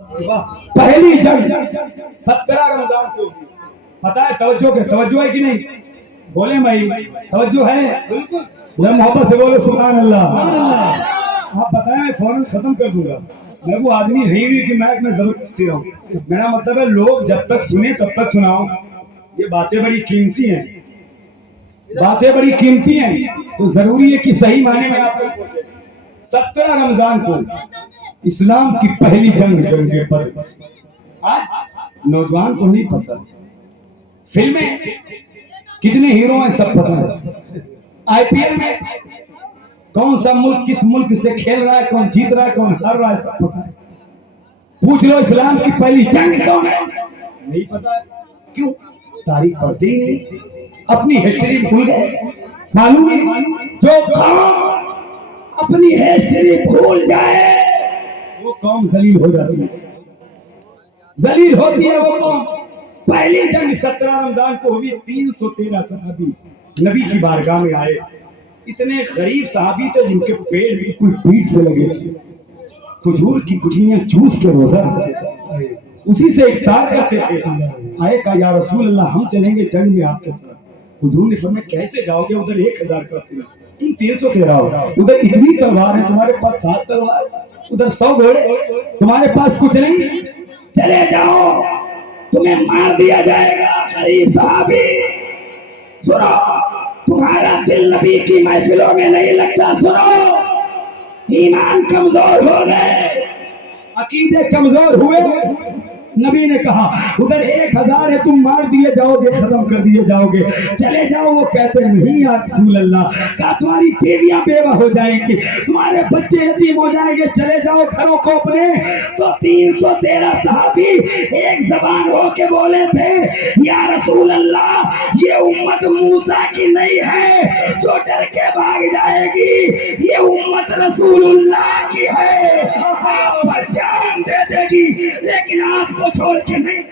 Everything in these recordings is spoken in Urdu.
پہلی جنگ 17 رمضان کو ہوئی. پتا ہے توجہ ہے کہ نہیں؟ بولے بھائی توجہ ہے؟ بالکل. محبت سے بولے سبحان اللہ. آپ بتائیں میں فوراً ختم کر دوں گا. میں وہ آدمی ہے نہیں کہ میں زبردستی رہوں. میرا مطلب ہے لوگ جب تک سنیں تب تک سناؤ. یہ باتیں بڑی قیمتی ہیں، باتیں بڑی قیمتی ہیں، تو ضروری ہے کہ صحیح معنی میں آپ تک پہنچے. 17 رمضان کو اسلام کی پہلی جنگ بدر. نوجوان کو نہیں پتا. فلمیں کتنے ہیرو ہیں سب پتا ہے. آئی پی ایل میں کون سا ملک کس ملک سے کھیل رہا ہے، کون جیت رہا ہے کون ہار رہا ہے سب پتا ہے. پوچھ لو اسلام کی پہلی جنگ کون ہے، نہیں پتا. کیوں؟ تاریخ پڑھتے ہی نہیں، اپنی ہسٹری بھول گئے. معلوم نہیں جو قوم اپنی ہسٹری بھول جائے وہ قوم ذلیل ہو جاتی ہے، ذلیل ہوتی ہے وہ قوم. پہلی جنگ 17 رمضان کو ہوئی. 313 صحابی نبی کی بارگاہ میں آئے. اتنے غریب صحابی تھے جن کے پیٹ بالکل پیٹ سے لگے تھے. کھجور کی گٹھلیاں چوس کے روزہ رکھتے تھے، اسی سے افطار کرتے تھے. آئے کہا یا رسول اللہ ہم چلیں گے جنگ میں آپ کے ساتھ. حضور نے فرمایا کیسے جاؤ گے؟ ادھر 1000 کرتے ہیں، تم 313 ہو. ادھر اتنی تلوار ہے، تمہارے پاس 7 تلوار، ادھر 100 گھوڑے، تمہارے پاس کچھ نہیں. چلے جاؤ تمہیں مار دیا جائے گا. غریب صحابی سنو، تمہارا دل نبی کی محفلوں میں نہیں لگتا. سنو، ایمان کمزور ہو گئے، عقیدے کمزور ہوئے. نبی نے کہا ادھر 1000 ہے، تم مار دیے جاؤ گے، ختم کر دیے جاؤ گے، چلے جاؤ. وہ کہتے نہیں یا رسول اللہ، کہا تمہاری بیویاں بیوہ ہو جائیں گی، تمہارے بچے یتیم ہو جائیں گے، چلے جاؤ گھروں کو اپنے. تو 313 صحابی ایک زبان ہو کے بولے تھے یا رسول اللہ یہ امت موسیٰ کی نہیں ہے جو ڈر کے بھاگ جائے گی، یہ امت رسول اللہ کی ہے، آپ پر جان دے دے گی لیکن آپ کو چھوڑ کے نہیں.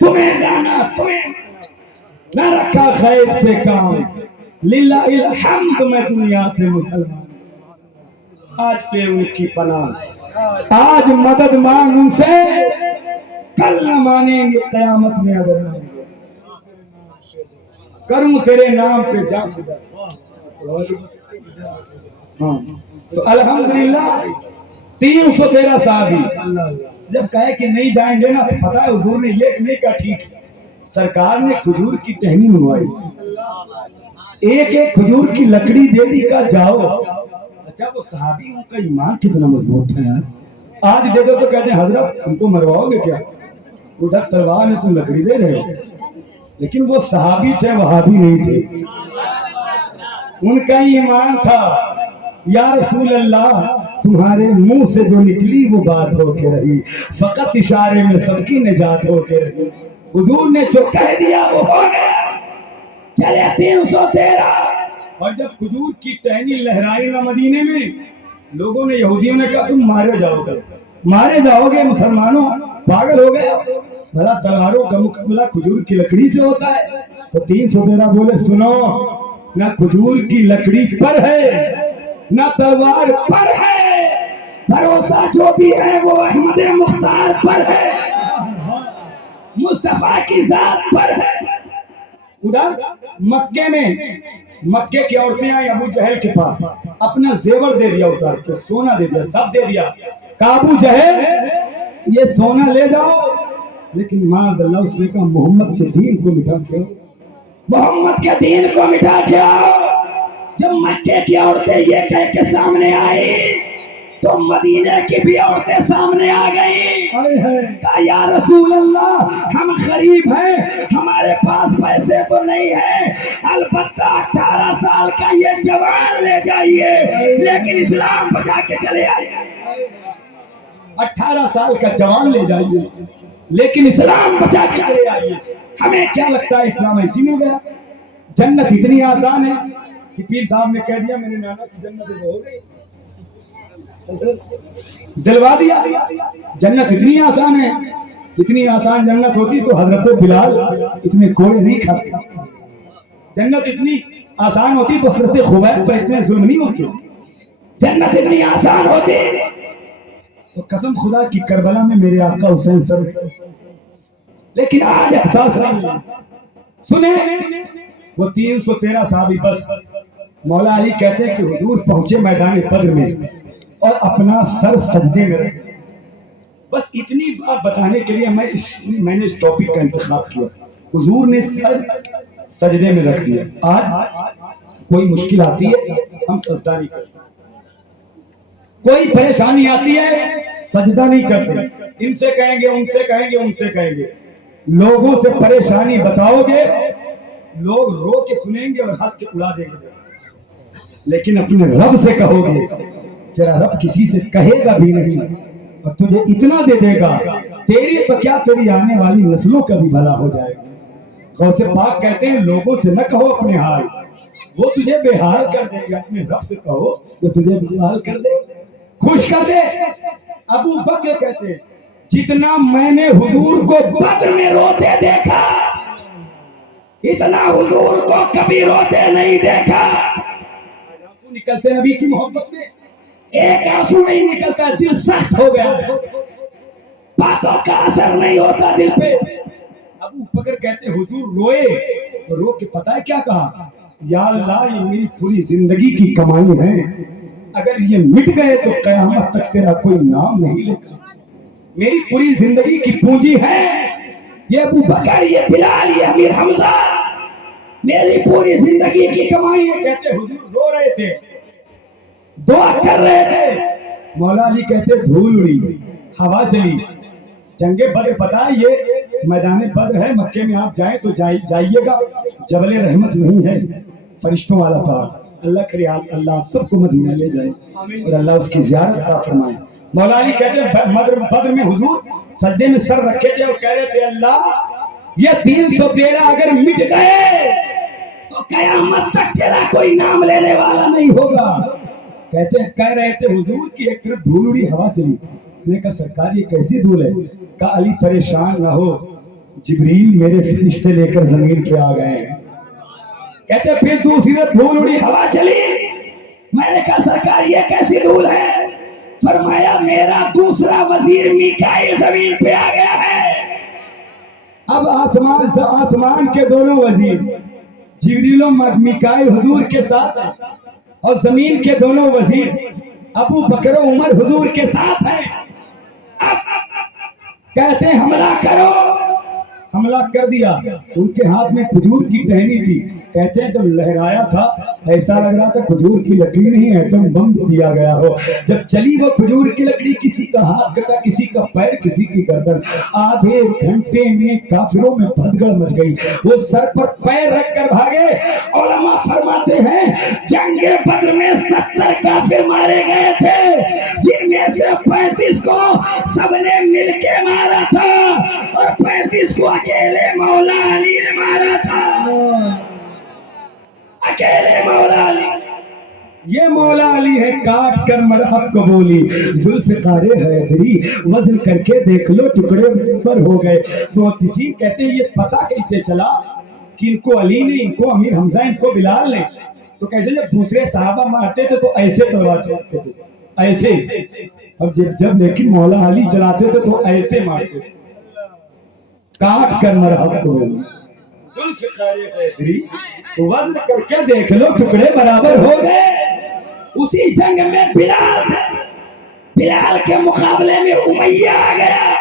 تمہیں جانا، تمہیں نہ رکھا خیر سے کام. للہ الحمد میں دنیا سے مسلمان آج لے ان کی پناہ، آج مدد مانگ ان سے، کل نہ مانیں گے قیامت میں. اگر کروں تیرے نام پہ جا فدا. ہاں تو الحمدللہ 313 صحابی جب کہے کہ نہیں جائیں گے نا، تو پتا ہے حضور نے یہ نہیں کہا ٹھیک ہے. سرکار نے کھجور کی ٹہنی منوائی، ایک ایک کھجور کی لکڑی دے دی، کہا جاؤ. اچھا وہ صحابی ان کا ایمان کتنا مضبوط تھا یار. آج دے دو تو کہتے ہیں حضرت ان کو مرواؤ گے کیا؟ ادھر تلوار میں تم لکڑی دے رہے ہو. لیکن وہ صحابی تھے، وہابی نہیں تھے. ان کا ایمان تھا یا رسول اللہ تمہارے منہ سے جو نکلی وہ بات ہو کے رہی، فقط اشارے میں سب کی نجات ہو کے رہی. حضور نے جو کہہ دیا وہ ہو گیا. چلے 313. اور جب کھجور کی ٹہنی لہرائی نا مدینے میں، لوگوں نے، یہودیوں نے کہا تم مارے جاؤ گے، مارے جاؤ گے مسلمانوں، پاگل ہو گئے. بھلا تلواروں کا مقابلہ کھجور کی لکڑی سے ہوتا ہے. تو 313 بولے سنو، نہ کھجور کی لکڑی پر ہے نہ تلوار پر ہے، بھروسہ جو بھی ہے وہ احمد مختار پر ہے، مصطفیٰ کی ذات پر ہے. ادھر مکے میں مکے کی عورتیں آئی ابو جہل کے پاس، اپنا زیور دے دیا، اتار کے سونا دے دیا، سب دے دیا. کہا ابو جہل یہ سونا لے جاؤ، لیکن معاذ اللہ اس نے کہا محمد کے دین کو مٹا کے، محمد کے دین کو مٹا کے آؤ. جب مکے کی عورتیں یہ کہہ کے سامنے آئی تو مدینے کی بھی عورتیں سامنے آ گئی. کہا یا رسول اللہ ہم غریب ہیں، ہمارے پاس پیسے تو نہیں ہیں، البتہ 18 سال کا یہ جوان لے جائیے، لیکن اسلام بچا کے چلے آئیے. 18 سال کا جوان لے جائیے لیکن اسلام بچا کے چلے آئیے. ہمیں کیا لگتا ہے اسلام ایسی میں گیا؟ جنت اتنی آسان ہے کہ پیر صاحب نے کہہ دیا میرے نانا کی جنت ہو گئی، دلوا دیا. جنت اتنی آسان ہے، اتنی آسان جنت ہوتی تو حضرت بلال اتنے کوڑے نہیں کھاتے. جنت اتنی آسان ہوتی تو حضرت خبیب پر اتنے ظلم نہیں ہوتے. جنت اتنی آسان ہوتی تو قسم خدا کی کربلا میں میرے آقا حسین سر، لیکن آج احساس نہیں ہے۔ سنیں وہ 313 صحابی، بس مولا علی کہتے ہیں کہ حضور پہنچے میدان بدر میں اور اپنا سر سجدے میں رکھ، بس اتنی بات بتانے کے لیے میں نے اس ٹاپک کا انتخاب کیا۔ حضور نے سر سجدے میں رکھ دیا۔ آج کوئی مشکل آتی ہے ہم سجدہ نہیں کرتے، کوئی پریشانی آتی ہے سجدہ نہیں کرتے، ان سے کہیں گے، ان سے کہیں گے، ان سے کہیں گے۔ لوگوں سے پریشانی بتاؤ گے، لوگ رو کے سنیں گے اور ہنس کے اڑا دیں گے، لیکن اپنے رب سے کہو گے، تیرا رب کسی سے کہے گا بھی نہیں اور تجھے اتنا دے دے گا، تیری تو کیا تیری آنے والی نسلوں کا بھی بھلا ہو جائے گا۔ غوث پاک کہتے ہیں لوگوں سے نہ کہو اپنے حال، وہ تجھے بے حال کر دے گا، اپنے رب سے کہو تو تجھے بے حال کر دے، خوش کر دے۔ ابو بکر کہتے ہیں جتنا میں نے حضور کو بدر میں روتے دیکھا، اتنا حضور کو کبھی روتے نہیں دیکھا۔ آنسو نکلتے نبی کی محبت میں، ایک آنسو نہیں نکلتا، دل سخت ہو گیا، باتوں کا اثر نہیں ہوتا دل پہ۔ ابو بکر کہتے حضور روئے، رو کے پتہ ہے کیا کہا؟ یا اللہ یہ میری پوری زندگی کی کمائی ہے، اگر یہ مٹ گئے تو قیامت تک تیرا کوئی نام نہیں لکھا، میری پوری زندگی کی پونجی ہے یہ ابو بکر، یہ بلال، یہ امیر حمزہ، میری پوری زندگی کی کمائی ہے۔ کہتے حضور رو رہے تھے، دعا کر رہے تھے، مولا علی کہتے دھول اڑی، ہوا چلی۔ جنگ بدر پتہ ہے یہ میدان بدر ہے، مکے میں آپ جائیں تو جائیے گا، جبل رحمت نہیں ہے، فرشتوں والا پہاڑ۔ اللہ کرے اللہ آپ سب کو مدینہ لے جائے اور اللہ اس کی زیارت عطا فرمائے۔ مولا علی کہتے ہیں بدر میں حضور سجدے میں سر رکھے تھے اور کہہ رہے تھے اللہ یہ 313 اگر مٹ گئے تو قیامت تک تیرا کوئی نام لینے والا نہیں ہوگا۔ کہتے ہیں کہہ رہے تھے حضور کی ایک طرف دھول اڑی، ہوا چلی۔ میں نے کہا سرکار یہ کیسی دھول ہے؟ کہا علی پریشان نہ ہو، جبریل میرے فرشتے لے کر زمین پہ آ گئے ہیں۔ کہتے پھر دوسری طرف دھول اڑی، ہوا چلی۔ میں نے کہا سرکار یہ کیسی دھول ہے؟ فرمایا میرا دوسرا وزیر میکائیل زمین پہ آ گیا ہے۔ اب آسمان کے دونوں وزیر جبریل و میکائیل حضور کے ساتھ ہیں اور زمین کے دونوں وزیر ابو بکر و عمر حضور کے ساتھ ہیں۔ اب کہتے ہیں حملہ کرو، حملہ کر دیا۔ ان کے ہاتھ میں کھجور کی ٹہنی تھی، کہتے ہیں جب لہرایا تھا ایسا لگ رہا تھا کھجور کی لکڑی نہیں ایٹم بم دیا گیا ہو۔ جب چلی وہ کھجور کی لکڑی، کسی کا ہاتھ کٹا، کسی کا پیر، کسی کی گردن۔ آدھے گھنٹے میں کافروں میں بھگدڑ مچ گئی، وہ سر پر پیر رکھ کر بھاگے۔ علماء فرماتے ہیں جنگ بدر میں 70 کافر مارے گئے تھے، جن میں سے 35 کو سب نے مل کے مارا تھا اور 35 کو اکیلے مولا علی نے مارا تھا، اکیلے مولا علی۔ یہ مولا علی ہے کاٹ کر مرحب قبولی، ذوالفقار حیدری وزن کر کے دیکھ لو ٹکڑے برابر ہو گئے۔ محدثین کہتے ہیں یہ پتہ کیسے چلا کہ ان کو علی نے، ان کو امیر حمزہ، ان کو بلال نے؟ تو کیسے جب دوسرے صحابہ مارتے تھے تو ایسے تلوار چلاتے تھے، ایسے، اب جب لیکن مولا علی چلاتے تھے تو ایسے مارتے تھے، کاٹ کر مرحب قبولی، ذوالفقار حیدری وزن کر کے دیکھ لو ٹکڑے برابر ہو گئے۔ اسی جنگ میں بلال تھے، بلال کے مقابلے میں امیہ آ گیا۔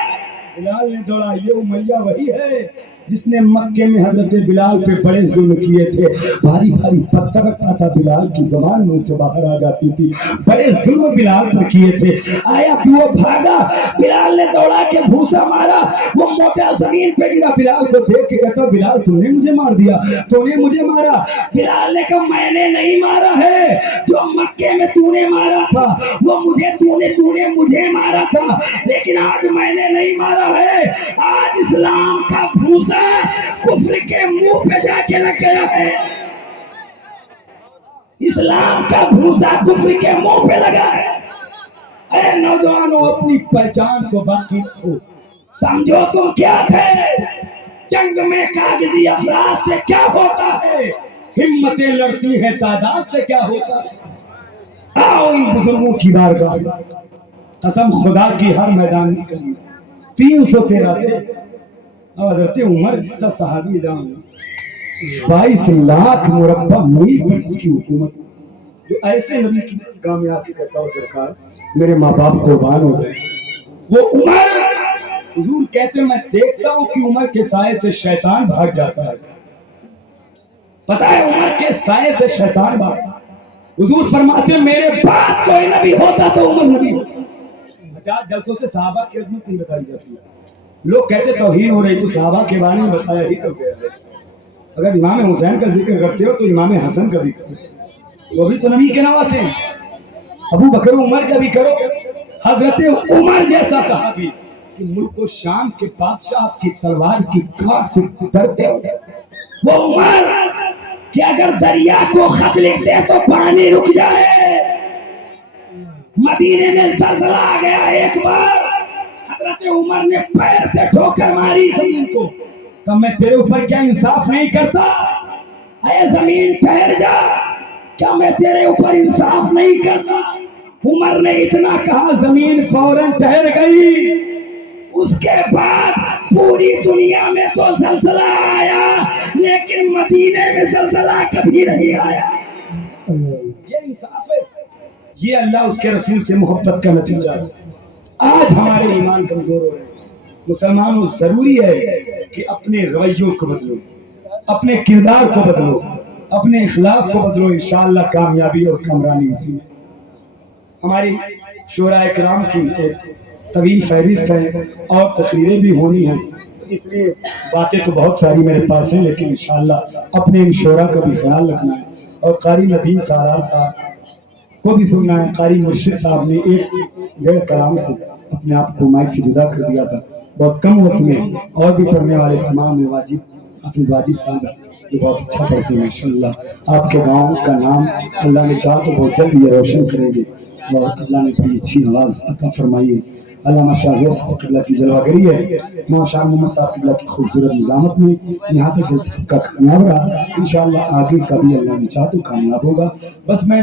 بلال نے دوڑا، یہ امیہ وہی ہے جس نے مکے میں حضرت بلال پہ بڑے ظلم کیے تھے، بھاری بھاری پتھر رکھا تھا، بلال کی زبان منہ سے باہر آ جاتی تھی، بڑے ظلم بلال پر کیے تھے۔ آیا وہ بھاگا، بلال نے دوڑا کے بھوسا مارا، وہ موٹا زمین پہ گرا، بلال کو دیکھ کے کہتا بلال تم نے مجھے مار دیا، تو نے مجھے مارا۔ بلال نے کہا میں نے نہیں مارا ہے، جو مکے میں تو نے مارا تھا وہ مجھے تو نے مجھے مارا تھا، لیکن آج میں نے نہیں مارا ہے، آج اسلام کا بھوسا کفر کے منہ پہ جا کے لگ گیا ہے، اسلام کا بھوسا کفر کے منہ پہ لگا ہے۔ اے نوجوانوں اپنی پہچان کو باقی رکھو، سمجھو تم کیا تھے، جنگ میں کاغذی افراد سے کیا ہوتا ہے، ہمتیں لڑتی ہیں تعداد سے کیا ہوتا ہے۔ آؤ ان بزرگوں کی بارگاہ، قسم خدا کی ہر میدان میں کہیں 313 تھے. حضرت عمر جیسا صحابی جان 22 لاکھ مربع میل پر اس کی حکومت, جو ایسے نبی کی گاہ میں آ کے کہتا ہو سرکار میرے ماں باپ قربان ہو جائے. وہ عمر, حضور کہتے ہیں میں دیکھتا ہوں کہ عمر کے سائے سے شیطان بھاگ جاتا ہے. پتہ ہے عمر کے سائے سے شیطان بھاگ. حضور فرماتے ہیں میرے بعد کوئی نبی ہوتا تو عمر نبی ہوتا. 50 جلسوں سے صحابہ کی عظمت نہیں بتائی جاتی ہے. لوگ کہتے توہین ہو رہی تو صحابہ کے بارے میں بتایا ہی تو گیا ہے. اگر امام حسین کا ذکر کرتے ہو تو امام حسن کا بھی کرو, وہ بھی تو نبی کے نواسے ہیں. ابو بکر عمر کا بھی کرو. حضرت عمر جیسا صحابی کہ ملک و شام کے بادشاہ کی تلوار کی کھاٹ سے ڈرتے ہو. وہ عمر کہ اگر دریا کو خط لکھ دے تو پانی رک جائے. مدینے میں زلزلہ آ گیا ایک بار, حضرت عمر نے پیر سے ٹھوکر ماری زمین کو, کہ میں تیرے اوپر کیا انصاف نہیں کرتا, اے زمین ٹھہر جا, کیا میں تیرے اوپر انصاف نہیں کرتا. عمر نے اتنا کہا زمین فوراً ٹھہر گئی. اس کے بعد پوری دنیا میں تو زلزلہ آیا لیکن مدینے میں زلزلہ کبھی نہیں آیا. یہ انصاف ہے, یہ اللہ اس کے رسول سے محبت کا نتیجہ ہے. آج ہمارے ایمان کمزور ہو رہے ہیں. مسلمانوں ضروری ہے کہ اپنے رویوں کو بدلو, اپنے کردار کو بدلو, اپنے اخلاق کو بدلو. انشاءاللہ کامیابی اور کامرانی اسی میں. ہماری شورا کرام کی ایک طویل فہرست ہے اور تقریریں بھی ہونی ہیں, اس لیے باتیں تو بہت ساری میرے پاس ہیں, لیکن انشاءاللہ اپنے ان شورا کا بھی خیال رکھنا ہے. اور قاری ندیم سالار صاحب کو بھی سننا ہے. قاری مرشد صاحب نے 1.5 کلام سے اپنے آپ کو مائک سے جدا کر دیا تھا. بہت کم وقت میں اور بھی پڑھنے والے تمام واجب حافظ واجب صاحب یہ بہت اچھا پڑھتے ہیں ماشاءاللہ. آپ کے گاؤں کا نام اللہ نے چاہا تو بہت جلد یہ روشن کریں گے اور اللہ نے بڑی اچھی آواز عطا فرمائی ہے. علامہ شاہ زیب صاحب قبلہ کی جلوہ گری ہے. شاہ محمد صاحب قبلہ کی خوبصورت نظامت میں یہاں پہ دل سب کا کامیاب رہا. انشاءاللہ آگے کبھی اللہ نے چاہا تو کامیاب ہوگا. بس میں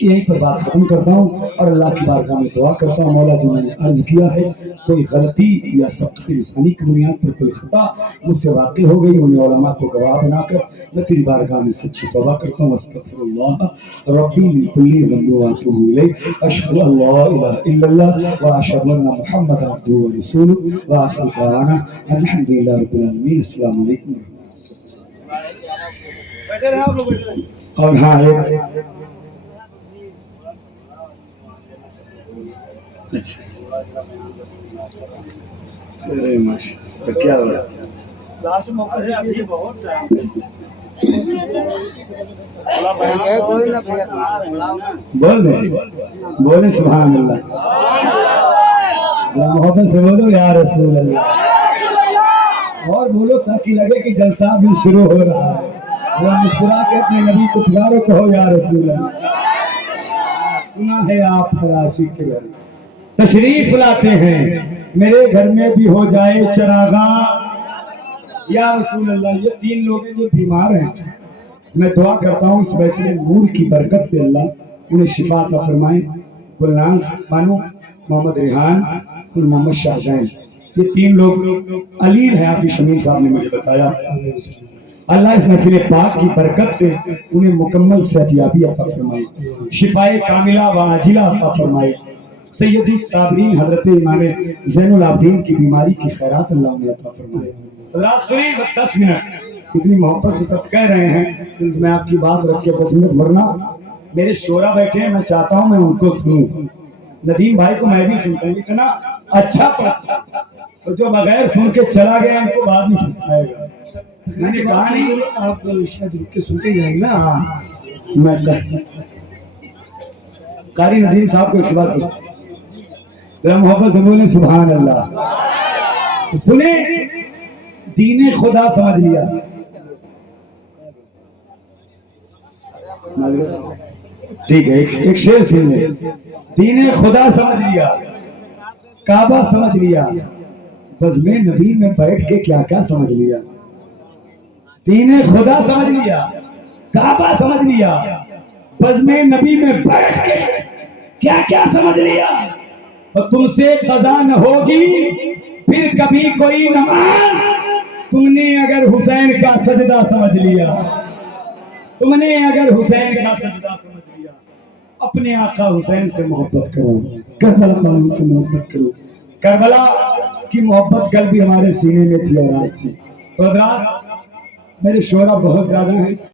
یہیں پر بات ختم کرتا ہوں اور اللہ کی بارگاہ میں دعا کرتا ہوں. مولا جو میں نے عرض کیا ہے کوئی غلطی یا سبق لسانی کی بنیاد پر کوئی خطا مجھ سے واقع ہو گئی, انہیں علماء کو گواہ بنا کر میں تیری بارگاہ میں سچی توبہ کرتا ہوں. استغفر اللہ ربی من کل ذنب واتوب الیہ. اشہد ان لا الہ الا اللہ واشہد ان محمد عبدہ ورسولہ وآخر دعوانا الحمدللہ رب العالمین. السلام علیکم. اور ہاں ایک اچھا ارے ماشاءاللہ کیا ہو رہا ہے. بولیں سبحان اللہ, محبت سے بولو یا رسول اللہ, اور بولو تاکہ لگے کہ جلسہ بھی شروع ہو رہا ہے. مسکرا کے اپنے نبی کو پکارو تو ہو یا رسول اللہ. سنا ہے آپ ہر عاشق کے گھر تشریف لاتے ہیں, میرے گھر میں بھی ہو جائے چراغاں یا رسول اللہ. یہ 3 لوگ ہیں جو بیمار ہیں, میں دعا کرتا ہوں اس بیت نور کی برکت سے اللہ انہیں شفا عطا فرمائے. گلناز بانو, محمد ریحان اور محمد شاہ زین, یہ 3 لوگ علیل ہے. حافظ شمیم صاحب نے مجھے بتایا. اللہ اس محفل پاک کی برکت سے انہیں مکمل صحت یابی عطا فرمائے, شفائے کاملہ و عاجلہ عطا فرمائے. سید الصابرین حضرت امام زین العابدین کی بیماری کی خیرات اللہ انہیں عطا فرمائے. رات سنی 10 منٹ اتنی محبت سے سب کہہ رہے ہیں, میں آپ کی بات رکھ کے 10 منٹ, ورنہ میرے شورا بیٹھے ہیں, میں چاہتا ہوں میں ان کو سنوں. ندیم بھائی کو میں بھی سنتا ہوں, اتنا اچھا پڑھتا, اور جو بغیر سن کے چلا گیا ان کو بعد میں پھنسائے گا. میں نے کہا نہیں آپ شاید رک کے سنتے جائیں گے نا. میں قاری ندیم صاحب کو اس بات ذرا محبت سے بولیں سبحان اللہ. سنیں, دین خدا سمجھ لیا, ٹھیک ہے ایک شعر سن لیں. دین خدا سمجھ لیا, کعبہ سمجھ لیا, بزم نبی میں بیٹھ کے کیا کیا سمجھ لیا. دین خدا سمجھ لیا, کعبہ سمجھ لیا, بزم نبی میں بیٹھ کے کیا کیا سمجھ لیا. اور تم سے قضا نہ ہوگی پھر کبھی کوئی نماز. تم نے اگر حسین کا سجدہ سمجھ لیا، تم نے اگر حسین کا سجدہ سمجھ لیا، اپنے آقا حسین سے محبت کرو، کربلا والوں سے محبت کرو. کربلا کی محبت کل بھی ہمارے سینے میں تھی اور آج تھی. تو حضرات میرے شعرا بہت زیادہ ہیں.